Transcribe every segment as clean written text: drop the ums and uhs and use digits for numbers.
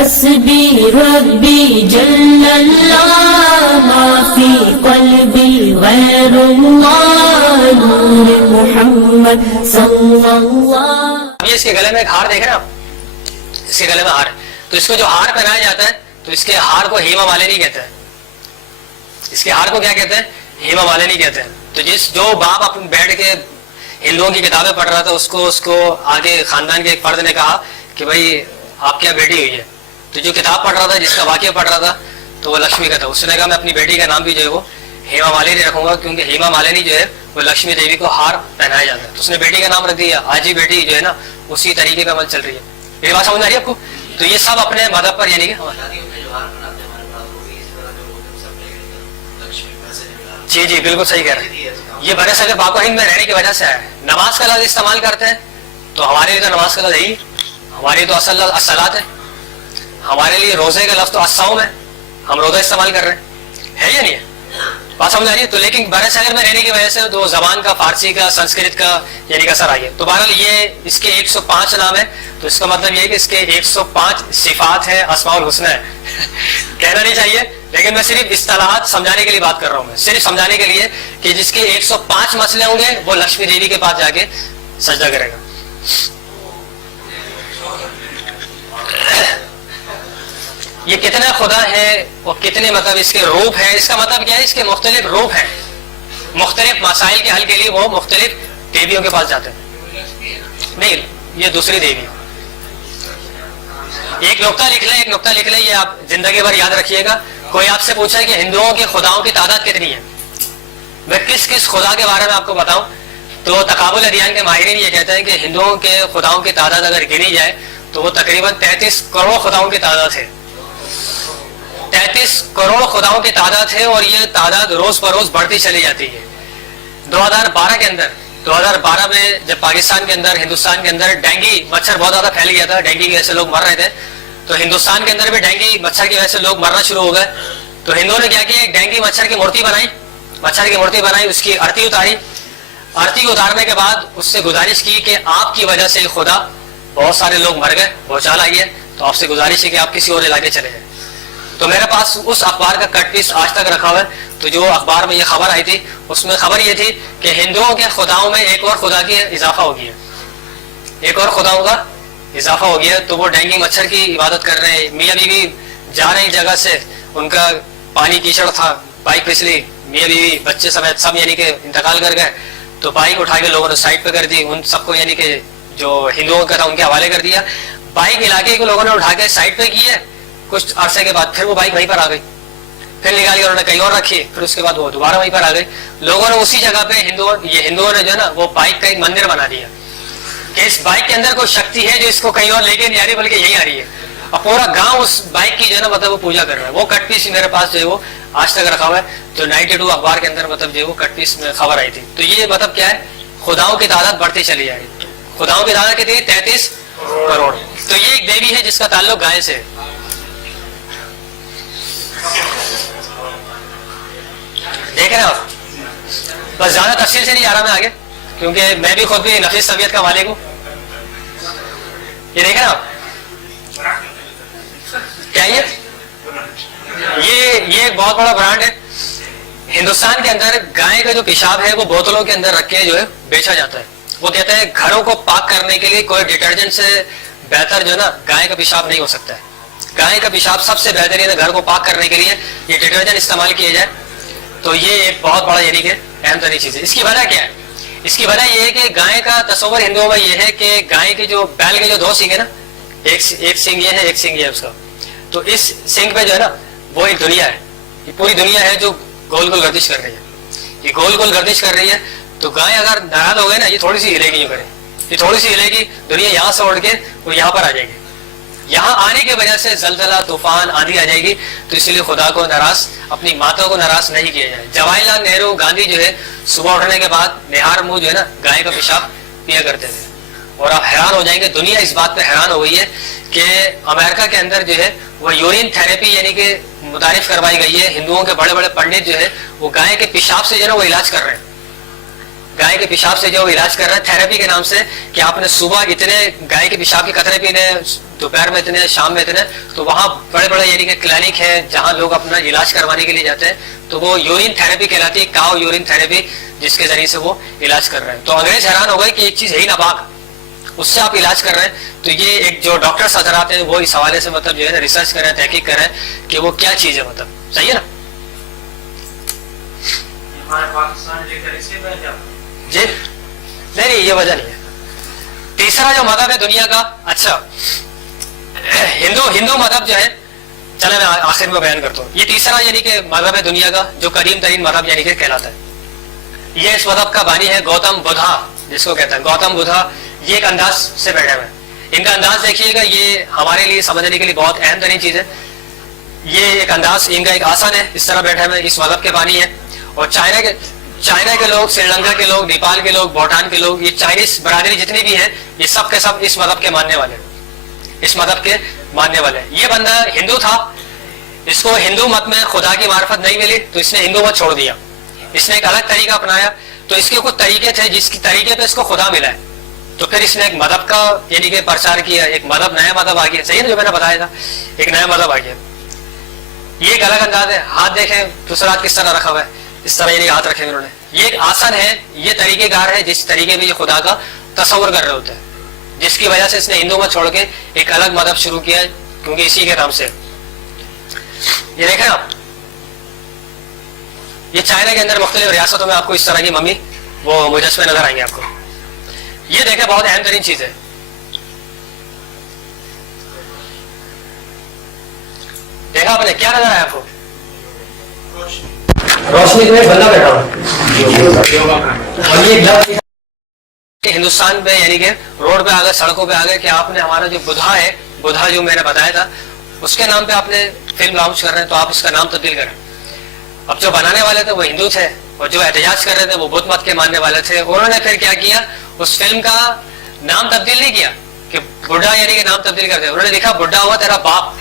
حسبی ربی جل اللہ ما فی قلبی غیر اللہ نور محمد صلی اللہ. یہ اس کے گلے میں ایک ہار دیکھ رہے ہیں آپ, اس کے گلے میں ہار ہے, تو اس کو جو ہار پہنایا جاتا ہے تو اس کے ہار کو ہیما والے نہیں کہتے ہیں. اس کے ہار کو کیا کہتے ہیں؟ ہیما والے نہیں کہتے ہیں. تو جو باپ اپنے بیٹھ کے ہندوؤں کی کتابیں پڑھ رہا تھا, اس کو آگے خاندان کے ایک فرد نے کہا کہ بھائی آپ کیا بیٹی ہوئی ہے, تو جو کتاب پڑھ رہا تھا, جس کا واقعہ پڑھ رہا تھا, تو وہ لکشمی کا تھا. اس نے کہا میں اپنی بیٹی کا نام بھی جو ہے وہ ہیما مالینی رکھوں گا, کیونکہ ہیما مالینی جو ہے وہ لکشمی دیوی کو ہار پہنایا جاتا ہے. تو اس نے بیٹی کا نام رکھ دیا. آج ہی بیٹی جو ہے نا اسی طریقے پہ عمل چل رہی ہے. میری بات سمجھ آ رہی ہے آپ کو؟ تو یہ سب اپنے مذہب پر, یعنی کہ جی جی بالکل صحیح کہہ رہے ہیں. یہ برے صغیر پاک و ہند میں رہنے کی وجہ سے ہے. نماز کا لفظ استعمال کرتے ہیں تو ہمارے لیے تو نماز کا لفظ ہے ہی, ہماری تو اصل لفظ الصلاۃ ہے. ہمارے لیے روزے کا لفظ تو الصوم ہے, ہم روزہ استعمال کر رہے ہیں, ہے یا نہیں ہے؟ بات سمجھ آ رہی ہے؟ تو لیکن برے صغیر میں رہنے کی وجہ سے تو زبان کا, فارسی کا, سنسکرت کا یعنی کہ اثر آئی ہے. تو بہرحال یہ اس کے 105 نام ہے, تو اس کا مطلب یہ ہے کہ اس کے 105 صفات ہیں, اسماء الحسنی ہے. کہنا نہیں چاہیے, لیکن میں صرف اصطلاحات سمجھانے کے لیے بات کر رہا ہوں. میں صرف سمجھانے کے لیے کہ جس کے 105 مسئلے ہوں گے وہ لکشمی دیوی کے پاس جا کے سجدہ کرے گا. یہ کتنے خدا ہے اور کتنے مطلب اس کے روپ ہیں, اس کا مطلب کیا ہے؟ اس کے مختلف روپ ہیں. مختلف مسائل کے حل کے لیے وہ مختلف دیویوں کے پاس جاتے ہیں. نہیں, یہ دوسری دیوی. ایک نقطہ لکھ لیں, یہ آپ زندگی بھر یاد رکھیے گا. کوئی آپ سے پوچھا کہ ہندوؤں کے خداؤں کی تعداد کتنی ہے, میں کس خدا کے بارے میں آپ کو بتاؤں, تو تقابل ادیان کے ماہرین یہ کہتے ہیں کہ ہندوؤں کے خداؤں کی تعداد اگر گنی جائے تو وہ تقریباً 33 کروڑ خداؤں کی تعداد ہے. 33 کروڑ خداؤں کی تعداد ہے, اور یہ تعداد روز بروز بڑھتی چلی جاتی ہے. 2012 میں جب پاکستان کے اندر, ہندوستان کے اندر ڈینگی مچھر بہت زیادہ پھیل گیا تھا, ڈینگی کی وجہ سے لوگ مر رہے تھے, تو ہندوستان کے اندر بھی ڈینگی مچھر کی وجہ سے لوگ مرنا شروع ہو گئے. تو ہندوؤں نے کیا کیا, ایک ڈینگی مچھر کی مورتی بنائی, اس کی آرتی اتاری. آرتی اتارنے کے بعد اس سے گزارش کی کہ آپ کی وجہ سے خدا بہت سارے لوگ مر گئے, بھوچال آئی ہے, تو آپ سے گزارش ہے کہ آپ کسی اور علاقے چلے جائیں. تو میرے پاس اس اخبار کا کٹ پیس آج تک رکھا ہوا ہے. تو جو اخبار میں یہ خبر آئی تھی, اس میں خبر یہ تھی کہ ہندوؤں کے خداؤں میں ایک اور خدا کی اضافہ ہو گیا, ایک اور خداؤں کا اضافہ ہو گیا. تو وہ ڈینگی مچھر کی عبادت کر رہے ہیں. میاں بیوی جا رہے ہیں جگہ سے, ان کا پانی کیچڑ تھا, بائک پھسلی, میاں بیوی بچے سب یعنی کہ انتقال کر گئے. تو بائک اٹھا کے لوگوں نے سائڈ پہ کر دی, ان سب کو یعنی کہ جو ہندوؤں کا تھا ان کے حوالے کر دیا. بائک علاقے کو لوگوں نے اٹھا کے سائڈ پہ کی ہے. کچھ عرصے کے بعد پھر وہ بائک وہیں پر آ گئی, پھر نکال کے انہوں نے کہیں اور رکھی, پھر اس کے بعد وہ دوبارہ وہیں پر آ گئی. لوگوں نے اسی جگہ پہ ہندوؤں نے جو ہے نا وہ بائک کا ایک مندر بنا دیا کہ اس بائک کے اندر کوئی شکتی ہے جو اس کو کہیں اور لے کے نہیں آ رہی بلکہ یہیں آ رہی ہے. اور پورا گاؤں اس بائک کی جو ہے نا مطلب وہ پوجا کر رہا ہے. وہ کٹ پیس میرے پاس جو ہے وہ آج تک رکھا ہوا ہے. تو 92 اخبار کے اندر مطلب جو ہے وہ کٹ پیس میں خبر آئی تھی. تو یہ مطلب کیا ہے, خداؤں کی تعداد بڑھتی چلی جائے گی. خداؤں کی تعداد کتنی؟ 33 کروڑ. تو یہ ایک دیوی ہے جس کا تعلق گائے سے. دیکھ رہے ہیں آپ, بس زیادہ تفصیل سے نہیں آ رہا میں آگے, کیونکہ میں بھی خود بھی نفیس طبیعت کا مالک ہوں. یہ دیکھ رہے ہیں آپ, کیا یہ ایک بہت بڑا برانڈ ہے. ہندوستان کے اندر گائے کا جو پیشاب ہے وہ بوتلوں کے اندر رکھ کے جو ہے بیچا جاتا ہے. وہ کہتے ہیں گھروں کو پاک کرنے کے لیے کوئی ڈٹرجنٹ سے بہتر جو ہے نا گائے کا پیشاب نہیں ہو سکتا ہے. گائے کا پیشاب سب سے بہترین ہے گھر کو پاک کرنے کے لیے. یہ ڈٹرجنٹ استعمال کیا جائے تو یہ ایک بہت بڑا یعنی کہ اہم ترین چیز ہے. اس کی وجہ کیا ہے؟ اس کی وجہ یہ ہے کہ گائے کا تصور ہندوؤں میں یہ ہے کہ گائے کے جو بیل کے جو 2 سینگ ہے نا, ایک سینگ یہ ہے, ایک سینگ یہ ہے اس کا. تو اس سینگ پہ جو ہے نا وہ ایک دنیا ہے, یہ پوری دنیا ہے جو گول گول گردش کر رہی ہے. یہ گول گول گردش کر رہی ہے. تو گائے اگر ناراض ہو گئے نا, یہ تھوڑی سی ہلے گی, یہ تھوڑی سی ہلے گی, دنیا یہاں سے اڑ کے وہ یہاں پر آ جائے گی. یہاں آنے کی وجہ سے زلزلہ, طوفان, آندھی آ جائے گی. تو اس لیے خدا کو ناراض, اپنی ماتوں کو ناراض نہیں کیا جائے. جواہر لال نہرو گاندھی جو ہے صبح اٹھنے کے بعد نہار منہ جو ہے نا گائے کا پیشاب پیا کرتے تھے. اور آپ حیران ہو جائیں گے, دنیا اس بات پہ حیران ہو گئی ہے کہ امریکہ کے اندر جو ہے وہ یورین تھراپی یعنی کہ متعارف کروائی گئی ہے. ہندوؤں کے بڑے بڑے پنڈت جو ہے وہ گائے کے پیشاب سے جو ہے نا وہ علاج کر رہے ہیں. گائے کے پیشاب سے جو علاج کر رہے ہیں تھراپی کے نام سے, کہ آپ نے صبح اتنے گائے کے پیشاب کے قطرے پینے, دوپہر میں اتنے, شام میں اتنے. تو وہاں بڑے بڑے یعنی کہ کلینک ہے جہاں لوگ اپنا علاج کروانے کے لیے جاتے ہیں, تو وہ یورین تھراپی کہلاتی ہے, کاؤ یورین تھراپی, جس کے ذریعے سے وہ علاج کر رہے ہیں. تو انگریز حیران ہو گئے کہ ایک چیز ہے ہی ناپاک, اس سے آپ علاج کر رہے ہیں. تو یہ ایک جو ڈاکٹر حضرات ہیں وہ اس حوالے سے مطلب جو ہے ریسرچ کر رہے ہیں, تحقیق کر رہے ہیں کہ وہ کیا چیز ہے, مطلب صحیح ہے نا. جی نہیں یہ وجہ نہیں ہے. تیسرا جو مذہب ہے دنیا کا, اچھا ہندو مذہب جو ہے, چلے میں آخر میں بیان کرتا ہوں. یہ تیسرا یعنی کہ مذہب ہے دنیا کا جو قدیم ترین مذہب یعنی کہ کہلاتا ہے. یہ اس مذہب کا بانی ہے گوتم بدھا, جس کو کہتے ہیں گوتم بدھا. یہ ایک انداز سے بیٹھے ہوئے ہیں. ان کا انداز دیکھیے گا, یہ ہمارے لیے سمجھنے کے لیے بہت اہم ترین چیز ہے. یہ ایک انداز ان کا ایک آسن ہے, اس طرح بیٹھے ہوئے اس مذہب کے بانی ہے. اور چائنا کے لوگ, سری لنکا کے لوگ, نیپال کے لوگ, بھوٹان کے لوگ, یہ چائنیز برادری جتنی بھی ہے, یہ سب کے سب اس مذہب کے ماننے والے, اس مذہب کے ماننے والے. یہ بندہ ہندو تھا, اس کو ہندو مت میں خدا کی معرفت نہیں ملی تو اس نے ہندو مت چھوڑ دیا. اس نے ایک الگ طریقہ اپنایا. تو اس کے کچھ طریقے تھے جس کی طریقے پہ اس کو خدا ملا ہے. تو پھر اس نے ایک مذہب کا یعنی کہ پرچار کیا, ایک مذہب, نیا مذہب آ گیا. صحیح ہے نا جو میں نے بتایا تھا, ایک نیا مذہب آ گیا. یہ ایک الگ انداز ہے. ہاتھ دیکھیں دوسرا ہاتھ کس طرح رکھا ہوا ہے, اس طرح یعنی ہاتھ رکھے انہوں نے. یہ ایک آسن ہے, یہ طریقہ کار ہے جس طریقے میں یہ خدا کا تصور کر رہے ہوتے ہیں, جس کی وجہ سے اس نے ہندو مت چھوڑ کے ایک الگ مذہب شروع کیا ہے, کیونکہ اسی کے نام سے. یہ دیکھیں آپ, یہ چائنا کے اندر مختلف ریاستوں میں آپ کو اس طرح کی ممی وہ مجسمے نظر آئیں گے آپ کو. یہ دیکھیں بہت اہم ترین چیز ہے. دیکھا آپ نے کیا نظر آیا آپ کو, روشنی میں بندہ بیٹھا ہوا. اور یہ ہندوستان پہ یعنی کہ روڈ پہ آ گئے, سڑکوں پہ آ گئے کہ آپ نے ہمارا جو بدھا ہے, بدھا جو میں نے بتایا تھا, اس کے نام پہ آپ نے فلم لانچ کر رہے ہیں, تو آپ اس کا نام تبدیل کریں. اب جو بنانے والے تھے وہ ہندو تھے, اور جو احتجاج کر رہے تھے وہ بدھ مت کے ماننے والے تھے. انہوں نے پھر کیا کیا, اس فلم کا نام تبدیل نہیں کیا کہ بڈھا یعنی کہ نام تبدیل کر دیا. انہوں نے لکھا بڈھا ہوگا تیرا باپ,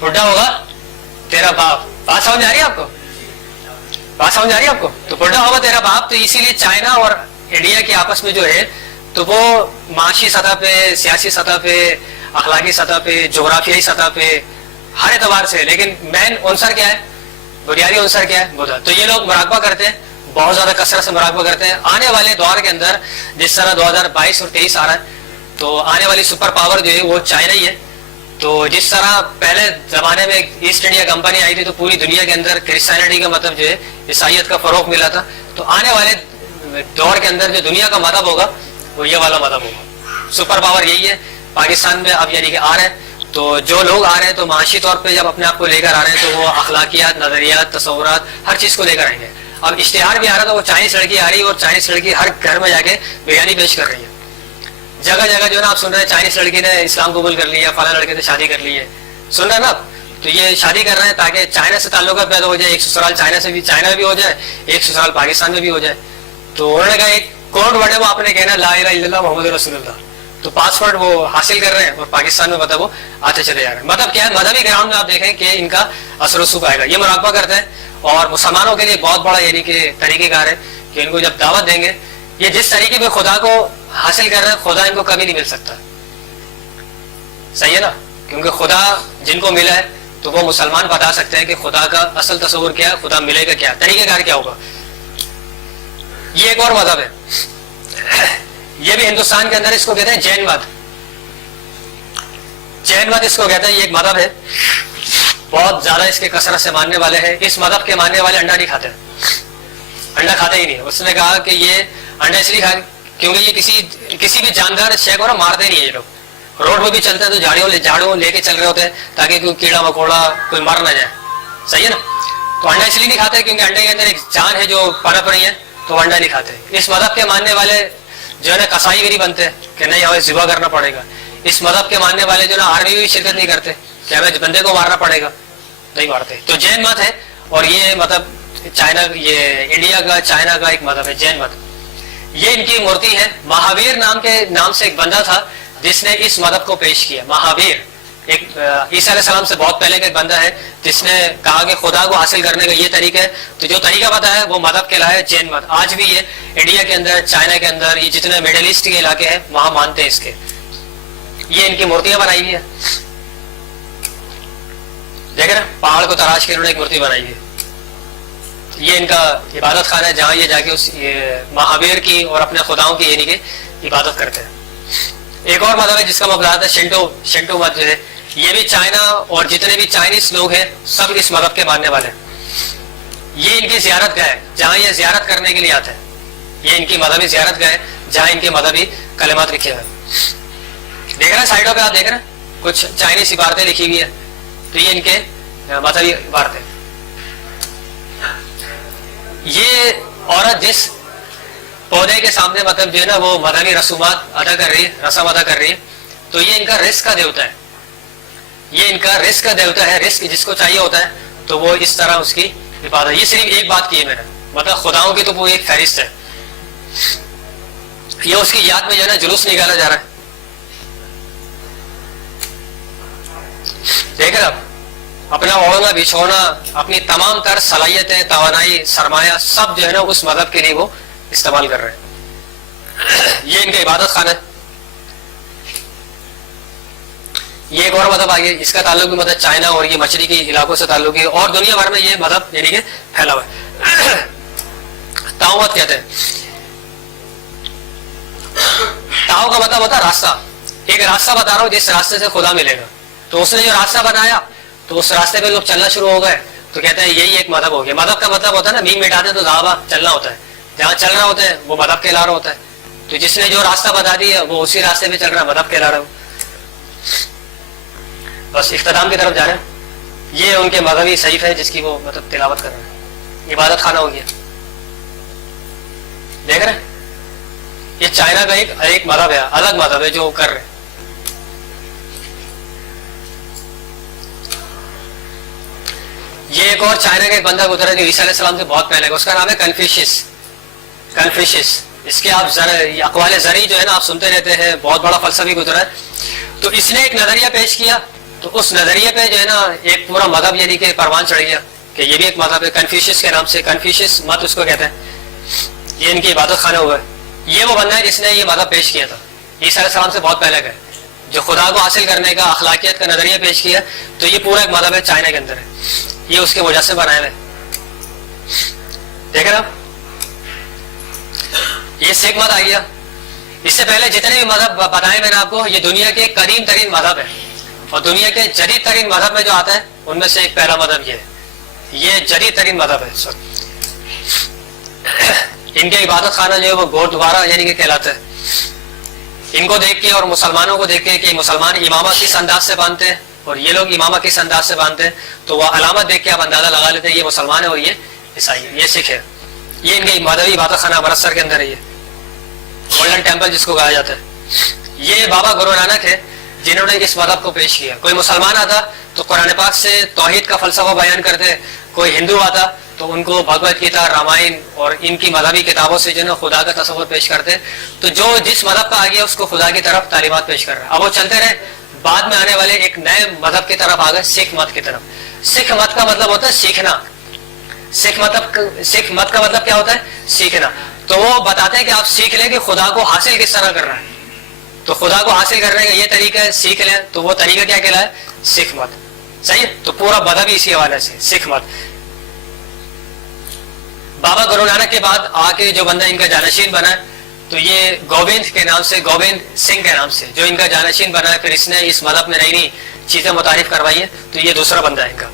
بڈھا ہوگا تیرا باپ. بات سمجھ آ رہی ہے آپ کو, بات سمجھ آ رہی ہے آپ کو. تو بڈھا ہوگا تیرا باپ. تو اسی لیے چائنا اور انڈیا کے آپس میں جو ہے تو وہ معاشی سطح پہ, سیاسی سطح پہ, اخلاقی سطح پہ, جغرافیائی سطح پہ, ہر اعتبار سے, لیکن مین عنصر کیا ہے, بنیادی عنصر کیا ہے, بدھا. تو یہ لوگ مراقبہ کرتے ہیں, بہت زیادہ کثرت سے مراقبہ کرتے ہیں. آنے والے دور کے اندر جس طرح 2022 اور 23 آ رہا ہے, تو آنے والی سپر پاور جو ہے وہ چائنا ہی ہے. تو جس طرح پہلے زمانے میں ایسٹ انڈیا کمپنی آئی تھی تو پوری دنیا کے اندر کرسچینٹی کا مطلب جو ہے عیسائیت کا فروغ ملا تھا, تو آنے والے دور کے اندر جو دنیا کا مذہب ہوگا وہ یہ والا مذہب ہوگا. سپر پاور یہی ہے. پاکستان میں اب یعنی کہ آ رہے ہیں, تو جو لوگ آ رہے ہیں تو معاشی طور پہ جب اپنے آپ کو لے کر آ رہے ہیں تو وہ اخلاقیات, نظریات, تصورات, ہر چیز کو لے کر آئیں گے. اب اشتہار بھی آ رہا تھا, وہ چائنیز لڑکی آ رہی ہے اور چائنیز لڑکی ہر گھر میں جا کے بریانی پیش کر رہی ہے. جگہ جگہ جو ہے نا آپ سن رہے ہیں چائنیز لڑکی نے اسلام قبول کر لیا, فلاں لڑکے سے شادی کر لی ہے, سن رہے ہیں نا آپ. تو یہ شادی کر رہے ہیں تاکہ چائنا سے تعلقات پیدا ہو جائے, ایک سسرال چائنا سے بھی, چائنا بھی ہو جائے, ایک سسرال پاکستان میں بھی ہو جائے. تو انہوں نے کہا ایک کوڈ ورڈ ہے, وہ آپ نے کہنا لا الہ الا اللہ محمد رسول اللہ. تو پاسپورٹ وہ حاصل کر رہے ہیں اور پاکستان میں مطلب وہ آتے چلے جا رہے ہیں. مطلب کیا ہے, مذہبی گراؤنڈ میں آپ دیکھیں کہ ان کا اثر و رسوخ آئے گا. یہ مراقبہ کرتے ہیں اور مسلمانوں کے لیے بہت بڑا یعنی کہ طریقہ کار ہے کہ ان کو جب دعوت دیں گے, یہ جس طریقے پہ خدا کو حاصل کر رہے ہیں خدا ان کو کبھی نہیں مل سکتا. صحیح ہے نا, کیونکہ خدا جن کو ملا ہے تو وہ مسلمان بتا سکتے ہیں کہ خدا کا اصل تصور کیا ہے, خدا ملے گا کیا, طریقہ کار کیا ہوگا. یہ ایک اور مذہب ہے, یہ بھی ہندوستان کے اندر, اس کو کہتے ہیں جین مت. جین مت اس کو کہتے ہیں. یہ ایک مذہب ہے, بہت زیادہ اس کے کثرت سے ماننے والے ہیں. اس مذہب کے ماننے والے انڈا نہیں کھاتے, انڈا کھاتے ہی نہیں. اس نے کہا کہ یہ انڈا اس لیے کھا کیونکہ یہ کسی بھی جاندار شے کو نا مارتے نہیں ہے. یہ لوگ روڈ پہ بھی چلتے ہیں تو جھاڑو لے کے چل رہے ہوتے ہیں تاکہ کوئی کیڑا مکوڑا کوئی مر نہ جائے. صحیح ہے نا. تو انڈا اس لیے نہیں کھاتے کیونکہ انڈے کے اندر ایک جان ہے جو پنپ رہی ہے, تو انڈا نہیں کھاتے. اس مذہب کے ماننے والے جو ہے نا کسائی بھی نہیں بنتے کہ نہیں ہمیں ذبح کرنا پڑے گا. اس مذہب کے ماننے والے جو نا آرمی میں بھی شرکت نہیں کرتے کہ ہمیں بندے کو مارنا پڑے گا, نہیں مارتے. تو جین مت ہے, اور یہ مطلب چائنا, یہ انڈیا کا چائنا کا ایک مذہب ہے جین مت. یہ ان کی مورتی ہے. مہاویر نام کے نام سے ایک بندہ تھا جس نے اس مذہب کو پیش کیا. مہاویر ایک عیسیٰ علیہ السلام سے بہت پہلے کا ایک بندہ ہے جس نے کہا کہ خدا کو حاصل کرنے کا یہ طریقہ ہے. تو جو طریقہ بتایا وہ مذہب کہلایا جین مت. آج بھی یہ انڈیا کے اندر، چائنا کے اندر، یہ جتنے مڈل ایسٹ کے علاقے ہیں وہاں مانتے ہیں اس کے. یہ ان کی مورتیاں بنائی ہوئی ہے، دیکھ رہے ہیں پہاڑ کو تراش کے انہوں نے ایک مورتی بنائی ہے. یہ ان کا عبادت خانہ ہے جہاں یہ جا کے اس مہاویر کی اور اپنے خداؤں کی یعنی کہ عبادت کرتے ہیں. ایک اور مذہب ہے جس کا میں بتایا تھا شنٹو مت جو ہے، یہ بھی چائنا اور جتنے بھی چائنیز لوگ ہیں سب اس مذہب کے ماننے والے ہیں. یہ ان کی زیارت گاہ ہے جہاں یہ زیارت کرنے کے لیے آتے ہیں. یہ ان کی مذہبی زیارت گاہ ہے جہاں ان کے مذہبی کلمات لکھے ہوئے ہیں. دیکھ رہے ہیں سائڈوں پہ آپ دیکھ رہے ہیں کچھ چائنیز عبارتیں لکھی ہوئی ہیں، تو یہ ان کے مذہبی عبارتیں. یہ عورت جس پودے کے سامنے مطلب جو ہے نا وہ مذہبی رسومات ادا کر رہی ہے، رسم ادا کر رہی ہے، تو یہ ان کا رزق کا دیوتا ہے. یہ ان کا رزق کا دیوتا ہے. رزق جس کو چاہیے ہوتا ہے تو وہ اس طرح اس کی عبادت. یہ صرف ایک بات کی ہے میں نے، مطلب خداؤں کی تو وہ ایک فہرست ہے. یہ اس کی یاد میں جو ہے نا جلوس نکالا جا رہا ہے. دیکھ رہے آپ اپنا اوڑھنا بچھونا، اپنی تمام تر صلاحیتیں، توانائی، سرمایہ سب جو ہے نا اس مذہب کے لیے وہ استعمال کر رہے ہیں. یہ ان کا عبادت خانہ ہے. یہ ایک اور مذہب آ گیا، اس کا تعلق بھی مطلب چائنا اور یہ مچھلی کے علاقوں سے تعلق ہے، اور دنیا بھر میں یہ مذہب یعنی کہ پھیلا ہوا ہے. تاؤ مت کہتے ہیں. تاؤ کا مطلب ہوتا ہے راستہ. ایک راستہ بتا رہا ہوں جس راستے سے خدا ملے گا. تو اس نے جو راستہ بنایا تو اس راستے پہ لوگ چلنا شروع ہو گئے، تو کہتے ہیں یہی ایک مذہب ہو گیا. مذہب کا مطلب ہوتا ہے نا میم مٹاتے تو ذہابہ چلنا ہوتا ہے، جہاں چل رہا ہوتا ہے وہ مذہب کہلا رہا ہوتا ہے. تو جس نے جو راستہ بتا دیا وہ اسی راستے پہ چل رہا ہے، مذہب کہلا رہا ہو. بس اختتام کی طرف جا رہے ہیں. یہ ان کے مذہبی صحیفہ ہے جس کی وہ مطلب تلاوت کر رہے ہیں. عبادت خانہ ہو گیا. دیکھ رہے ہیں یہ چائنا کا ایک مذہب ہے، الگ مذہب ہے جو کر رہے ہیں. یہ ایک اور چائنا کا ایک بندہ گزرا جو عیسیٰ علیہ السلام سے بہت پہلے، اس کا نام ہے کنفیوشس. اس کے آپ اقوال زرعی جو ہے نا آپ سنتے رہتے ہیں، بہت بڑا فلسفی گزرا ہے. تو اس نے ایک نظریہ پیش کیا، تو اس نظریے پہ جو ہے نا ایک پورا مذہب یعنی کہ پروان چڑھ گیا کہ یہ بھی ایک مذہب ہے. کنفیوشس کے نام سے، کنفیوشس مت اس کو کہتے ہیں. یہ ان کی عبادت خانہ ہوا ہے. یہ وہ بندہ ہے جس نے یہ مذہب پیش کیا تھا عیسیٰ علیہ السلام سے بہت پہلے کا، جو خدا کو حاصل کرنے کا اخلاقیات کا نظریہ پیش کیا. تو یہ پورا ایک مذہب ہے چائنا کے اندر ہے. یہ اس کے مجسمے بنائے ہوئے. دیکھ رہے آپ یہ سکھ مت آ گیا. اس سے پہلے جتنے بھی مذہب بتائے میں نے آپ کو، یہ دنیا کے قدیم ترین مذہب ہے، اور دنیا کے جدید ترین مذہب میں جو آتا ہے ان میں سے ایک پہلا مذہب یہ ہے. یہ جدید ترین مذہب ہے. ان کے عبادت خانہ جو ہے وہ گوردوارا یعنی کہ کہلاتا ہے. ان کو دیکھ کے اور مسلمانوں کو دیکھ کے کہ مسلمان امامہ کس انداز سے باندھتے ہیں اور یہ لوگ امامہ کس انداز سے باندھتے ہیں، تو وہ علامت دیکھ کے آپ اندازہ لگا لیتے ہیں یہ مسلمان ہے اور یہ عیسائی ہے، یہ سکھ ہے. یہ ان کے مذہبی عبادت خانہ امرتسر کے اندر ہے، یہ گولڈن ٹیمپل جس کو کہا جاتا ہے. یہ بابا گرو نانک ہے جنہوں نے اس مذہب کو پیش کیا. کوئی مسلمان آتا تو قرآن پاک سے توحید کا فلسفہ بیان کرتے، کوئی ہندو آتا تو ان کو بھگوت گیتا، رامائن اور ان کی مذہبی کتابوں سے جو ہے خدا کا تصور پیش کرتے. تو جو جس مذہب کا آ گیا اس کو خدا کی طرف تعلیمات پیش کر رہا ہے. اب وہ چلتے رہے، بعد میں آنے والے ایک نئے مذہب کی طرف آ گئے، سکھ مت کی طرف. سکھ مت کا مطلب ہوتا ہے سیکھنا. سکھ مت کا مطلب کیا ہوتا ہے؟ سیکھنا. تو وہ بتاتے ہیں کہ آپ سیکھ لیں کہ خدا کو حاصل کس طرح کر رہا ہے. تو خدا کو حاصل کرنے کا یہ طریقہ ہے، سیکھ لیں. تو وہ طریقہ کیا کہلایا ہے؟ سکھ مت. صحیح ہے. تو پورا مذہب اسی حوالے سے سکھ مت. بابا گرو نانک کے بعد آ کے جو بندہ ان کا جانشین بنا ہے تو یہ گوبند کے نام سے، گوبند سنگھ کے نام سے جو ان کا جانشین بنا ہے. پھر اس نے اس مذہب میں نئی نئی چیزیں متعارف کروائی ہیں. تو یہ دوسرا بندہ ہے ان کا.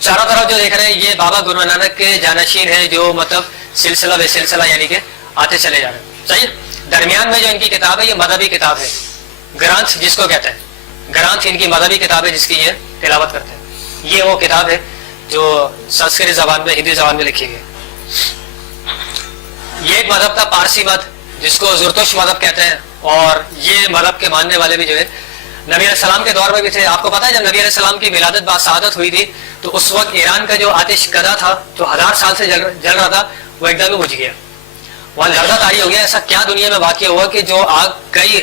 چاروں طرف جو دیکھ رہے ہیں یہ بابا گرو نانک کے جانشین ہیں جو مطلب سلسلہ بے سلسلہ یعنی کہ آتے چلے جا رہے ہیں. صحیح. درمیان میں جو ان کی کتاب ہے یہ مذہبی کتاب ہے، گرانتھ جس کو کہتے ہیں. گرانتھ ان کی مذہبی کتاب ہے جس کی یہ تلاوت کرتے ہیں. یہ وہ کتاب ہے جو سنسکرت زبان میں، ہندی زبان میں لکھی گئی. یہ ایک مذہب تھا پارسی مت جس کو زرتش مذہب کہتے ہیں، اور یہ مذہب کے ماننے والے بھی جو ہے نبی علیہ السلام کے دور میں بھی تھے. آپ کو پتا ہے جب نبی علیہ السلام کی ولادت باسعادت ہوئی تھی تو اس وقت ایران کا جو آتش کدا تھا جو 1000 سال سے جل رہا تھا وہ ایک دم میں بجھ گیا. وہاں لڑزہ طاری ہو گیا. ایسا کیا دنیا میں واقع ہوا کہ جو آگ کئی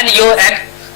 NUN,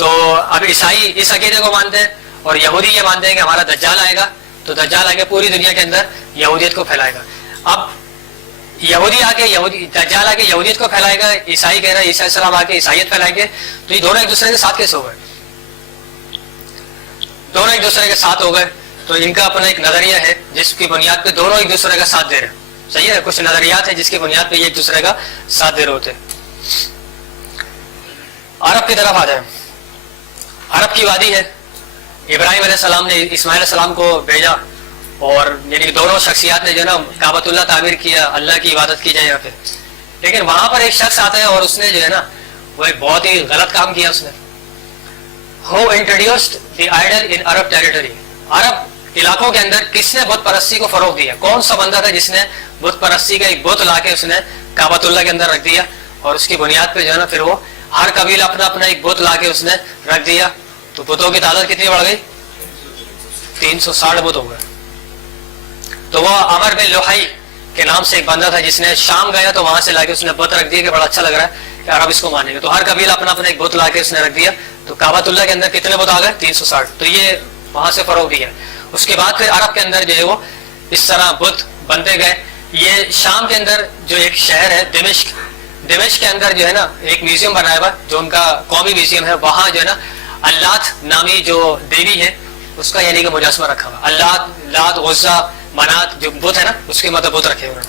تو اب عیسائی اس عقیدے کو مانتے ہیں اور یہودی یہ مانتے ہیں کہ ہمارا دجال آئے گا تو دجال آ کے پوری دنیا کے اندر یہودیت کو پھیلائے گا. اب یہودی آ کے دجال آ کے یہودیت کو پھیلائے گا, عیسائی کہہ رہا ہے عیسیٰ علیہ السلام آ کے عیسائیت پھیلائیں گے. تو یہ دونوں ایک دوسرے کے ساتھ کیسے ہو گئے؟ دونوں ایک دوسرے کے ساتھ ہو گئے. تو ان کا اپنا ایک نظریہ ہے جس کی بنیاد پہ دونوں ایک دوسرے کا ساتھ دے رہے ہیں. صحیح ہے, کچھ نظریات ہیں جس کی بنیاد پہ یہ ایک دوسرے کا ساتھ دے رہے ہوتے ہیں. عرب کی طرف آ جائیں. عرب کی وادی ہے, ابراہیم علیہ السلام نے اسماعیل علیہ السلام کو بھیجا اور یعنی دونوں شخصیات نے جو ہے نا کعبۃ اللہ تعمیر کیا, اللہ کی عبادت کی جائے یہاں پہ. لیکن وہاں پر ایک شخص آتا ہے اور اس نے جو ہے نا وہ ایک بہت ہی غلط کام کیا. اس نے Who introduced the idol in Arab territory? عرب علاقوں کے اندر کس نے بت پرستی کو فروغ دیا؟ کون سا بندہ تھا جس نے بت پرستی کا ایک بت لا کے اس نے کعبۃ اللہ کے اندر رکھ دیا اور اس کی بنیاد پہ جو ہے نا پھر وہ ہر قبیلہ اپنا اپنا ایک بت لا کے اس نے رکھ دیا. تو بتوں کی تعداد کتنی بڑھ گئی؟ 360 بت ہو گئے. تو وہ عمر بن لوحی کے نام سے ایک بندہ تھا جس نے شام گیا تو وہاں سے لا کے اس نے بت رکھ دیا کہ بڑا اچھا لگ رہا ہے کہ عرب اس کو مانیں گے. تو ہر قبیلہ اپنا اپنا ایک بت لا کے اس نے رکھ دیا. تو کعبۃ اللہ کے اندر کتنے بت آ گئے؟ 360. تو یہ وہاں سے فروغ دیا. اس کے بعد پھر عرب کے اندر جو ہے وہ اس طرح بت بنتے گئے. یہ شام کے اندر جو ایک شہر ہے دمشق, دمشق کے اندر جو ہے نا ایک میوزیم بنایا ہوا جو ان کا قومی میوزیم ہے. وہاں جو ہے نا اللات نامی جو دیوی ہے اس کا یعنی کہ مجسمہ رکھا ہوا. اللات, لات, عزا, منات جو بت ہے نا اس کے مطلب بت رکھے ہوئے.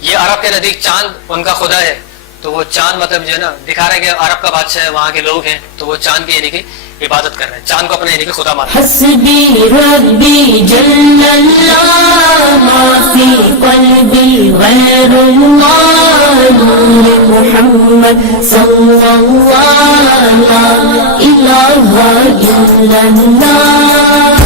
یہ عرب کے نزدیک چاند ان کا خدا ہے. تو وہ چاند مطلب جو ہے نا دکھا رہے کہ عرب کا بادشاہ ہے, وہاں کے لوگ ہیں, تو وہ چاند کی یعنی کہ عبادت کر رہے ہیں, چاند کو اپنے یعنی کہ خدا مانتے ہیں. حسبی ربی جل اللہ ما فی قلبی غیر اللہ نور محمد صلی اللہ لا الہ الا اللہ.